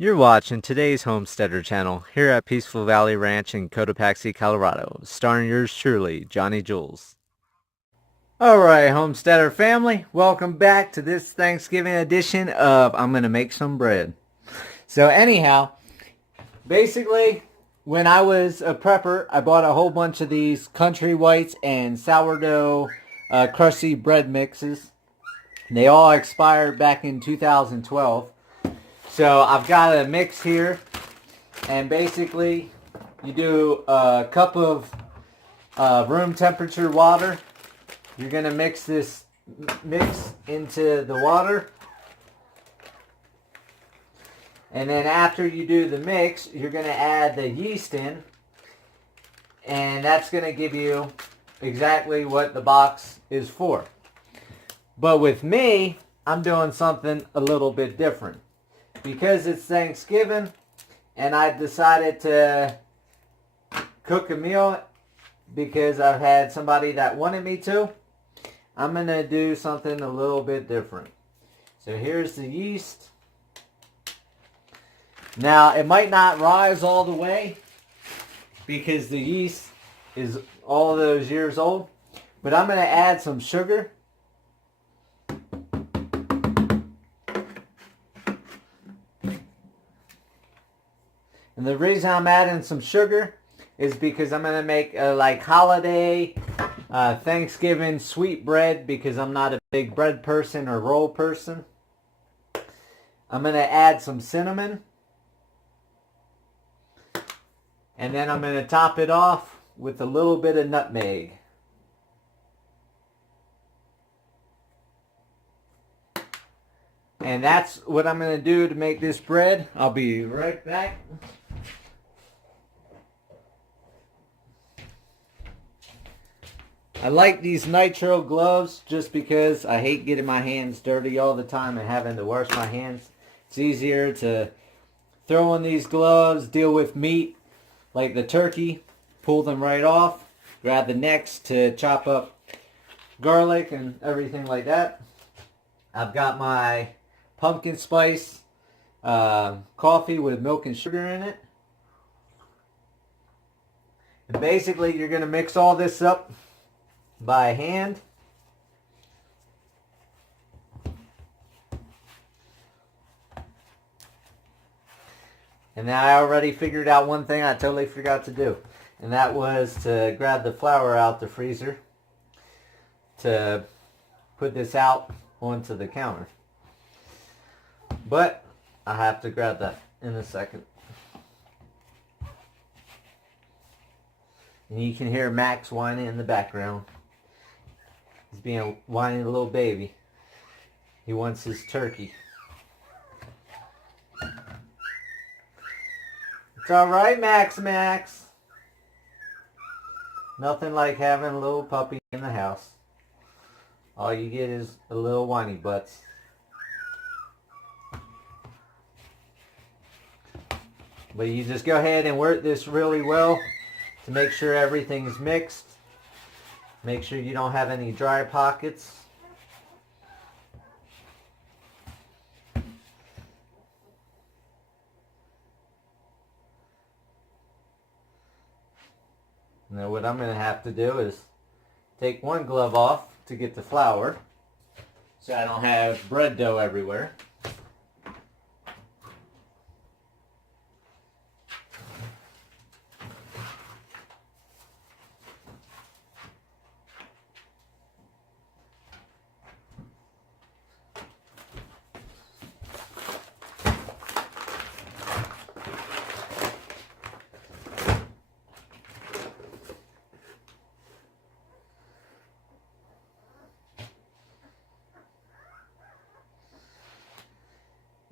You're watching today's Homesteader channel here at Peaceful Valley Ranch in Cotopaxi, Colorado, starring yours truly, Johnny Jules. Alright, Homesteader family, welcome back to this Thanksgiving edition of I'm Gonna Make Some Bread. So anyhow, basically, when I was a prepper, I bought a whole bunch of these country whites and sourdough crusty bread mixes. They all expired back in 2012. So I've got a mix here, and basically you do a cup of room temperature water. You're going to mix this mix into the water. And then after you do the mix, you're going to add the yeast in. And that's going to give you exactly what the box is for. But with me, I'm doing something a little bit different. Because it's Thanksgiving and I decided to cook a meal because I've had somebody that wanted me to, I'm going to do something a little bit different. So here's the yeast. Now it might not rise all the way because the yeast is all those years old, but I'm going to add some sugar. And the reason I'm adding some sugar is because I'm going to make a like holiday Thanksgiving sweet bread because I'm not a big bread person or roll person. I'm going to add some cinnamon. And then I'm going to top it off with a little bit of nutmeg. And that's what I'm going to do to make this bread. I'll be right back. I like these nitro gloves just because I hate getting my hands dirty all the time and having to wash my hands. It's easier to throw on these gloves, deal with meat like the turkey, pull them right off, grab the necks to chop up garlic and everything like that. I've got my pumpkin spice coffee with milk and sugar in it. And basically you're going to mix all this up by hand. And then I already figured out one thing I totally forgot to do. And that was to grab the flour out the freezer to put this out onto the counter. But I have to grab that in a second. And you can hear Max whining in the background. He's being a whiny little baby. He wants his turkey. It's alright, Max. Nothing like having a little puppy in the house. All you get is a little whiny butts. But you just go ahead and work this really well to make sure everything's mixed. Make sure you don't have any dry pockets. Now what I'm going to have to do is take one glove off to get the flour so I don't have bread dough everywhere.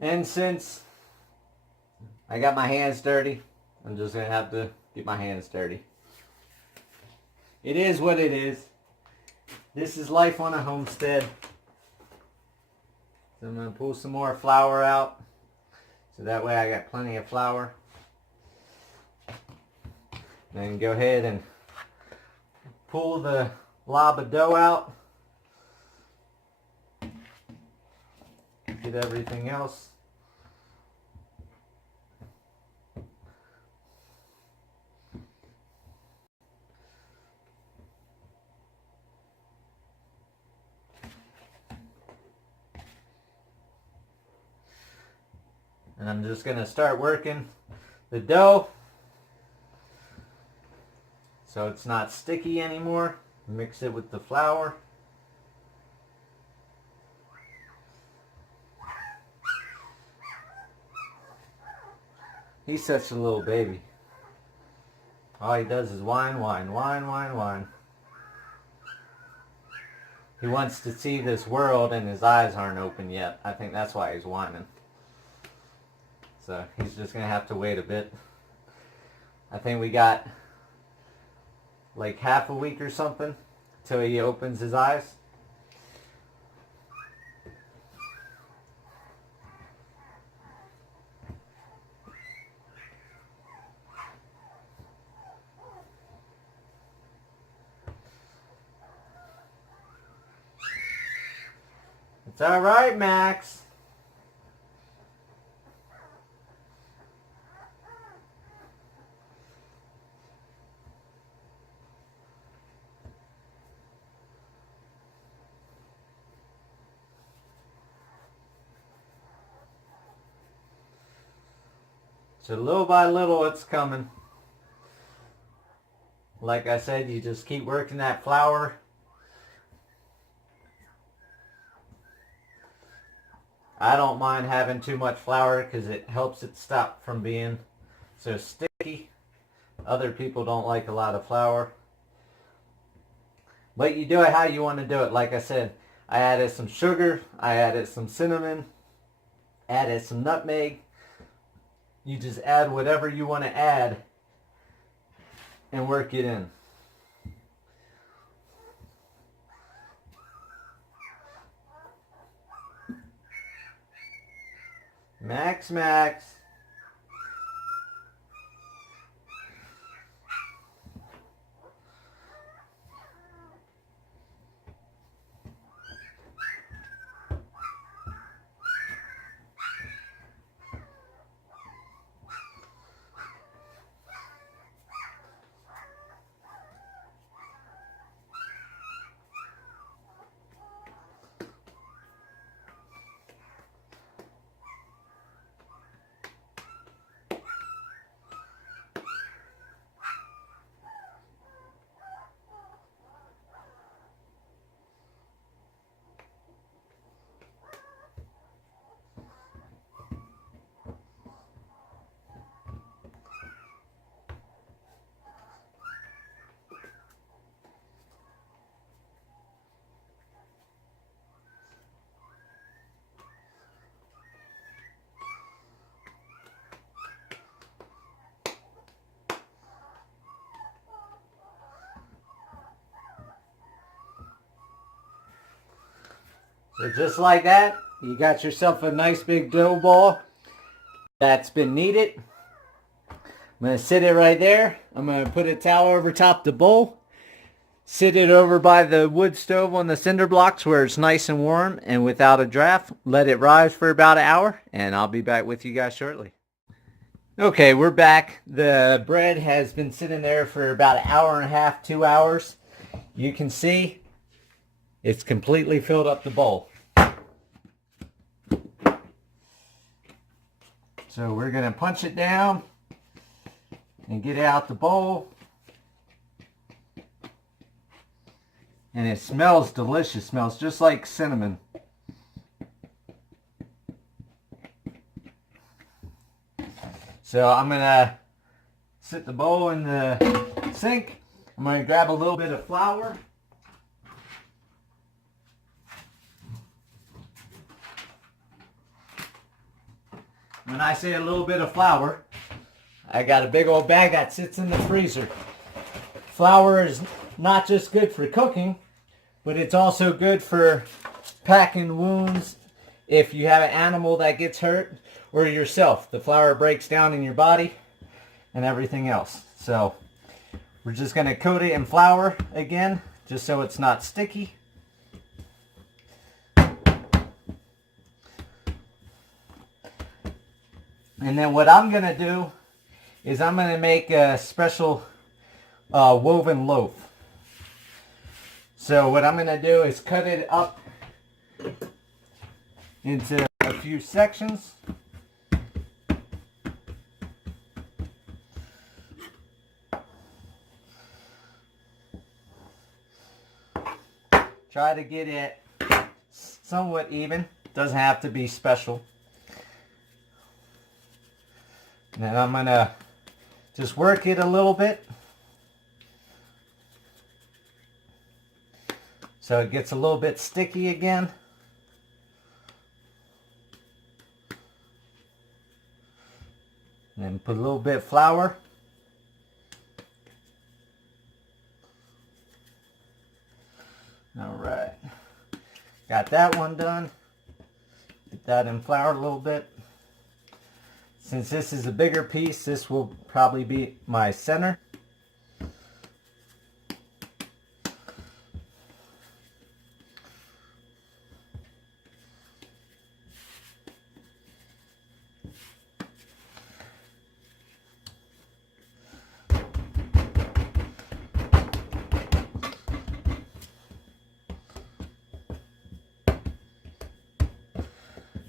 And since I got my hands dirty, I'm just going to have to get my hands dirty. It is what it is. This is life on a homestead. So I'm going to pull some more flour out. So that way I got plenty of flour. Then go ahead and pull the lob of dough out. Get everything else. And I'm just going to start working the dough so it's not sticky anymore. Mix it with the flour. He's such a little baby. All he does is whine, whine, whine, whine, whine. He wants to see this world and his eyes aren't open yet. I think that's why he's whining. So he's just going to have to wait a bit. I think we got like half a week or something till he opens his eyes. It's all right, Max. So little by little it's coming. Like I said, you just keep working that flour. I don't mind having too much flour because it helps it stop from being so sticky. Other people don't like a lot of flour. But you do it how you want to do it. Like I said, I added some sugar, I added some cinnamon, added some nutmeg. You just add whatever you want to add and work it in. Max. So just like that, you got yourself a nice big dough ball that's been kneaded. I'm going to sit it right there. I'm going to put a towel over top the bowl. Sit it over by the wood stove on the cinder blocks where it's nice and warm and without a draft. Let it rise for about an hour and I'll be back with you guys shortly. Okay, we're back. The bread has been sitting there for about an hour and a half, 2 hours. You can see it's completely filled up the bowl. So we're going to punch it down and get it out the bowl. And it smells delicious. Smells just like cinnamon. So I'm going to sit the bowl in the sink. I'm going to grab a little bit of flour. When I say a little bit of flour, I got a big old bag that sits in the freezer. Flour is not just good for cooking, but it's also good for packing wounds if you have an animal that gets hurt or yourself. The flour breaks down in your body and everything else. So we're just going to coat it in flour again, just so it's not sticky. And then what I'm going to do is I'm going to make a special woven loaf. So what I'm going to do is cut it up into a few sections. try to get it somewhat even. Doesn't have to be special. And then I'm gonna just work it a little bit so it gets a little bit sticky again. And then put a little bit of flour. All right, got that one done. Get that in flour a little bit. Since this is a bigger piece, this will probably be my center.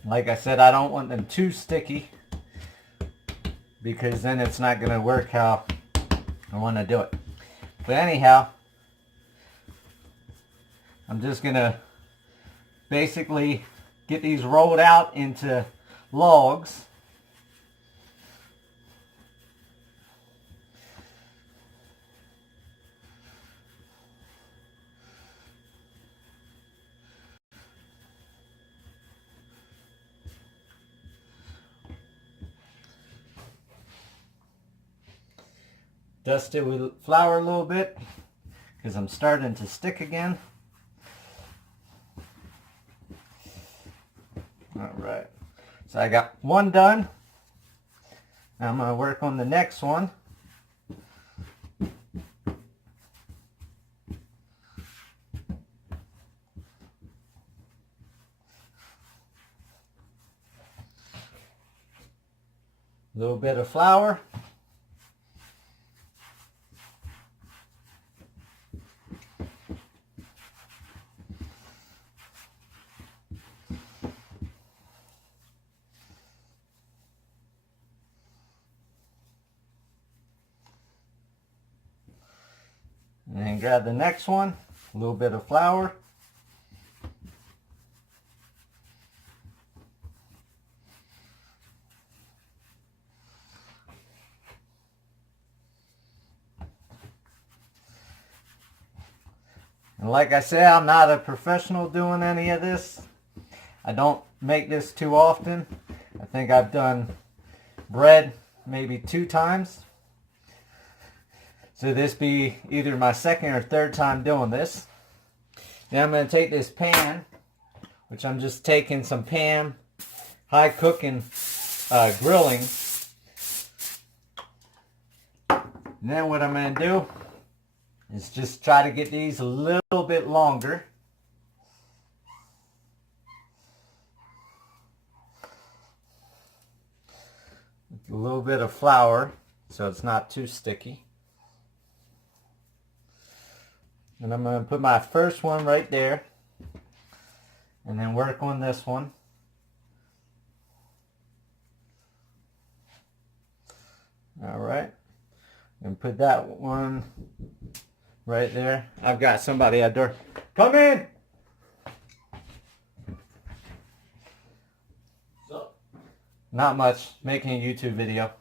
Like I said, I don't want them too sticky because then it's not going to work how I want to do it. But anyhow, I'm just going to basically get these rolled out into logs. Dust it with flour a little bit because I'm starting to stick again. All right, so I got one done. Now I'm going to work on the next one. A little bit of flour. And then grab the next one, a little bit of flour. And like I said, I'm not a professional doing any of this. I don't make this too often. I think I've done bread maybe 2 times. So this be either my second or third time doing this. Now I'm going to take this pan, which I'm just taking some pan, high cooking, grilling. And then what I'm going to do is just try to get these a little bit longer. A little bit of flour so it's not too sticky. And I'm going to put my first one right there and then work on this one. All right, and put that one right there. I've got somebody at the door. Come in! What's up? Not much. Making a YouTube video.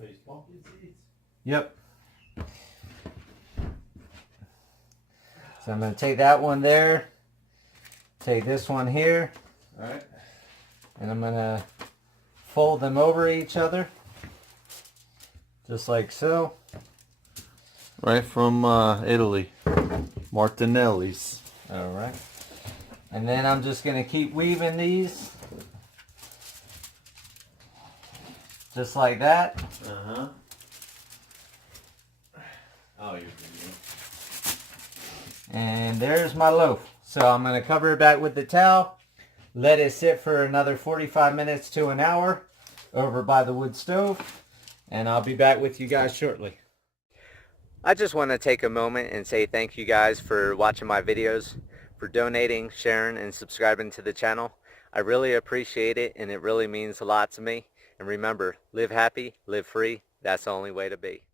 These pumpkin seeds? Yep. So I'm going to take that one there, take this one here, Alright. and I'm going to fold them over each other, just like so. Right from Italy. Martinelli's. Alright. And then I'm just going to keep weaving these, just like that. Uh-huh. Oh, you're good. And there's my loaf. So I'm going to cover it back with the towel, let it sit for another 45 minutes to an hour over by the wood stove, and I'll be back with you guys shortly. I just want to take a moment and say thank you guys for watching my videos, for donating, sharing, and subscribing to the channel. I really appreciate it, and it really means a lot to me. And remember, live happy, live free. That's the only way to be.